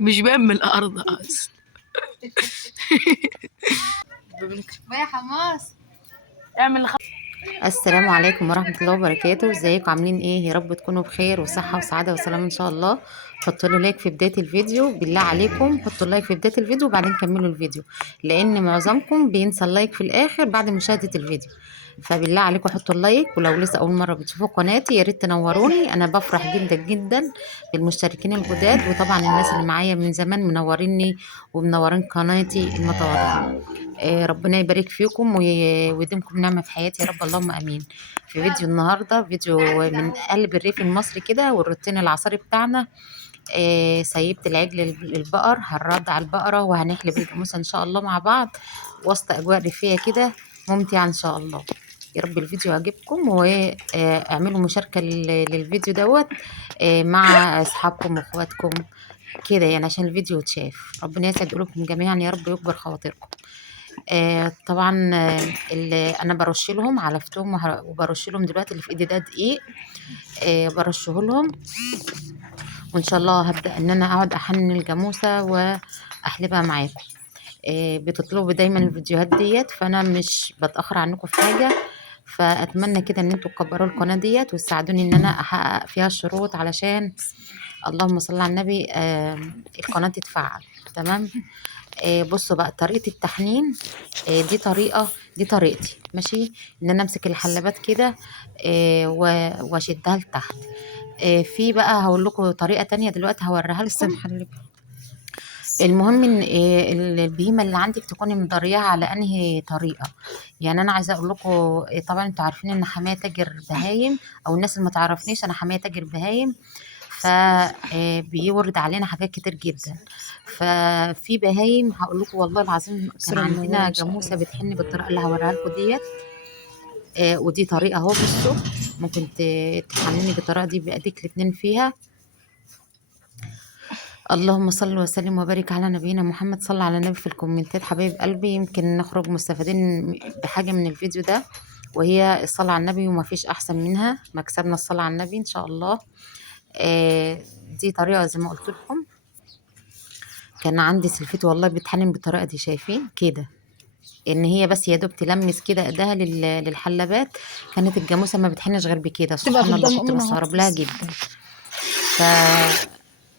مش باين من الارض اصلا. يا حماس اعمل السلام عليكم ورحمة الله وبركاته. ازيكم عاملين ايه؟ يا رب تكونوا بخير وصحة وسعادة وسلام ان شاء الله. حطوا له لايك في بداية الفيديو، بالله عليكم حطوا لايك في بداية الفيديو وبعدين كملوا الفيديو، لان معظمكم بينسى اللايك في الاخر بعد مشاهدة الفيديو. فبالله عليكم حطوا اللايك، ولو لسه اول مرة بتشوفوا قناتي يا ريت تنوروني، انا بفرح جدا جدا بالمشتركين الجداد، وطبعا الناس اللي معايا من زمان منوريني ومنورين قناتي المتواضعة. ربنا يبارك فيكم ويديمكم نعمة في حياتي يا رب، اللهم امين. في فيديو النهارده فيديو من قلب الريف المصري كده، والروتين العصري بتاعنا. سيبت العجل للبقر، هنرضع البقرة وهنحلب الجاموسة ان شاء الله مع بعض وسط اجواء ريفية كده ممتعة ان شاء الله. يا رب الفيديو يعجبكم، واعملوا مشاركة للفيديو دوت مع اصحابكم واخواتكم كده يعني عشان الفيديو يتشاف. ربنا يسعد قلوبكم جميعا يا رب ويكبر خواطركم. طبعا اللي انا برش لهم علفتهم وبرش لهم دلوقتي اللي في ايدي ده دقيق. برشه لهم، وان شاء الله هبدا ان انا اقعد احنن الجاموسه واحلبها معاكم. بتطلبوا دايما الفيديوهات ديت، فانا مش بتاخر عنكم في حاجه. فاتمنى كده ان انتوا تكبروا القناه ديت وتساعدوني ان انا احقق فيها الشروط، علشان اللهم صل على النبي القناه تتفعل. تمام. بصوا بقى طريقة التحنين. دي طريقتي ماشي، ان انا امسك الحلبات كده واشدها لتحت. في بقى هقول لكم طريقة تانية دلوقتي هوريها لسه لكم. محلب. المهم ان البهيمة اللي عندك تكوني مضرياها على انهي طريقة. يعني انا عايزة اقول لكم طبعا انتوا عارفين ان حماية تاجر بهايم، او الناس اللي ما تعرفنيش انا حماية تاجر بهايم. فبيورد علينا حاجات كتير جدا. ففي بهايم هقول لكم والله العظيم كان الصورة منورة عندنا ما شاء جاموسه الله. بتحن بالطريقه اللي هوريها لكم ديت. ودي طريقه اهو، بصوا ممكن تحنني بالطريقه دي بايديك الاتنين فيها. اللهم صل وسلم وبارك على نبينا محمد. صلى على النبي في الكومنتات حبايب قلبي، يمكن نخرج مستفادين بحاجه من الفيديو ده، وهي الصلاه على النبي، وما فيش احسن منها مكسبنا الصلاه على النبي ان شاء الله. دي طريقه زي ما قلت لكم. كان عندي سلفتي والله بتحنن بالطريقه دي، شايفين كده ان هي بس يا دوب تلمس كده ايدها للحلبات. كانت الجاموسه ما بتحنش غير بكده، تبقى سبحان الله قدام كنت امنا بستغرب لها هطفس. جدا. ف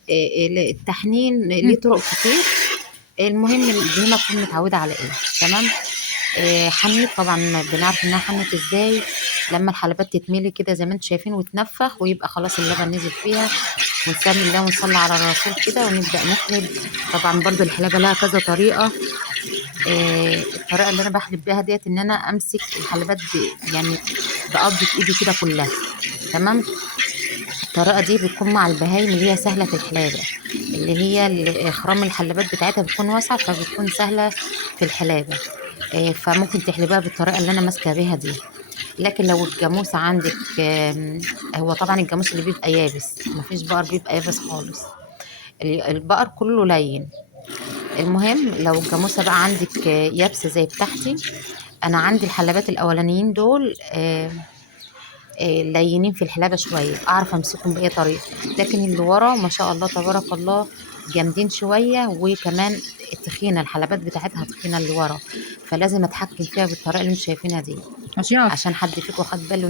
التحنين ليه طرق كتير. المهم البهيمه تكون متعوده على ايه. تمام. حنت طبعا بنعرف انها حنت ازاي، لما الحلبات تتملي كده زي ما انتم شايفين وتنفخ ويبقى خلاص اللبن نزل فيها، ونسمي الله ونصلي على الرسول كده ونبدا نحلب. طبعا برضو الحلابه لها كذا طريقه. الطريقه اللي انا بحلب بيها ديت ان انا امسك الحلبات يعني بقبضه ايدي كده كلها. تمام. الطريقه دي بتكون مع البهايم اللي هي سهله في الحلابه، اللي هي خرام الحلبات بتاعتها بتكون واسعه فبتكون سهله في الحلابه. فممكن تحلبها بالطريقه اللي انا ماسكه بيها دي. لكن لو الجاموسه عندك هو طبعا الجاموس اللي بيبقى يابس، مفيش بقر بيبقى يابس خالص، البقر كله لين. المهم لو الجاموسه بقى عندك يابسه زي بتاعتي، انا عندي الحلبات الاولانيين دول لينين في الحلابه شويه، اعرف امسكهم باي طريقه. لكن اللي ورا ما شاء الله تبارك الله جامدين شويه، وكمان التخينه الحلبات بتاعتها تخينه اللي ورا، فلازم اتحكم فيها بالطريقه اللي انتم شايفينها دي. أشياء. عشان حد فيكم خد باله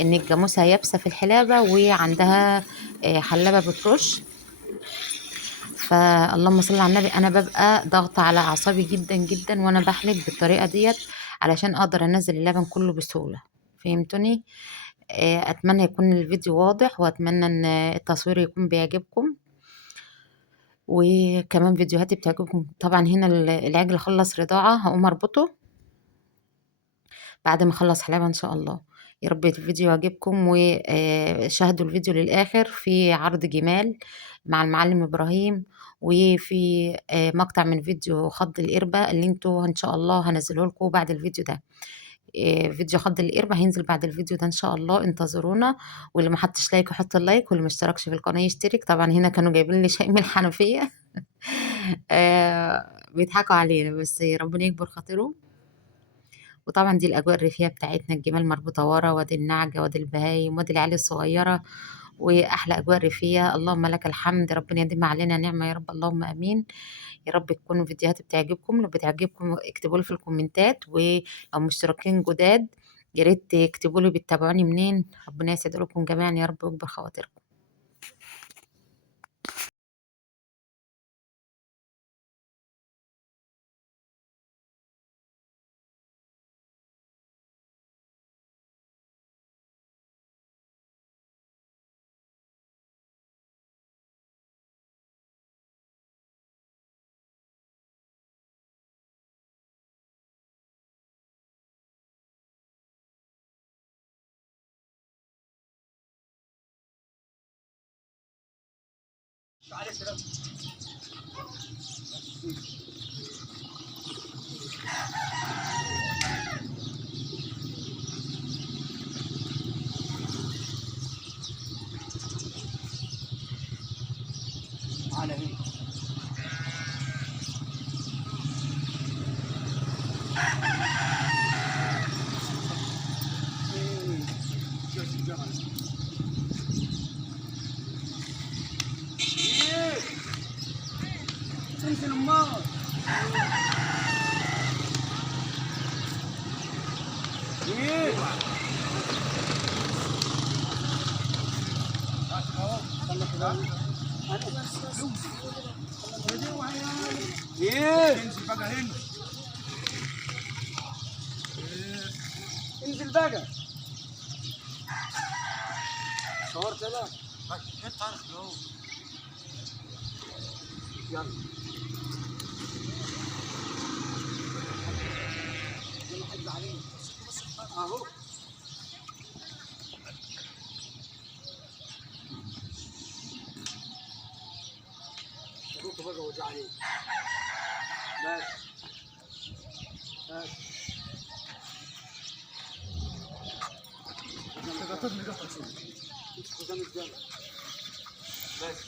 ان الجاموسه يابسه في الحلابه وعندها حلابه بترش. فاللهم صل على النبي انا ببقى ضاغطه على اعصابي جدا جدا وانا بحلب بالطريقه ديت، علشان اقدر انزل اللبن كله بسهوله. فهمتوني؟ اتمنى يكون الفيديو واضح، واتمنى ان التصوير يكون بيعجبكم، وكمان فيديوهاتي بتعجبكم. طبعا هنا العجل خلص رضاعه، هقوم اربطه بعد ما اخلص حلاوه ان شاء الله. يا رب الفيديو يعجبكم، وشاهدوا الفيديو للاخر. في عرض جمال مع المعلم ابراهيم، وفي مقطع من فيديو خض القربة اللي انتوا ان شاء الله هنزله لكم بعد الفيديو ده. فيديو خض القربة هينزل بعد الفيديو ده ان شاء الله، انتظرونا. واللي ما حطش لايك يحط اللايك، واللي ما اشتركش في القناة يشترك. طبعا هنا كانوا جايبين لي شيء من الحنفية بيضحكوا علينا، بس ربنا يكبر خاطرهم. وطبعا دي الاجواء الريفيه بتاعتنا، الجمال مربوطه ورا، وادي النعجه وادي البهايم وادي العيال الصغيره، واحلى اجواء ريفيه. اللهم لك الحمد، ربنا يديم علينا نعمه يا رب، اللهم امين. يا رب تكون الفيديوهات بتعجبكم، لو بتعجبكم اكتبوا لي في الكومنتات، ولو مشتركين جداد يا ريت تكتبوا لي بتتابعوني منين. ربنا يسعد لكم جميعا يا رب ويكبر خواطركم. انزل امال. ايه ايه انزل بقى هنا. انزل بقى. صورت يلا. يلا اهو. بقى وجع عليك. بس بس قطعني قطع شوي. قدام الجنة. بس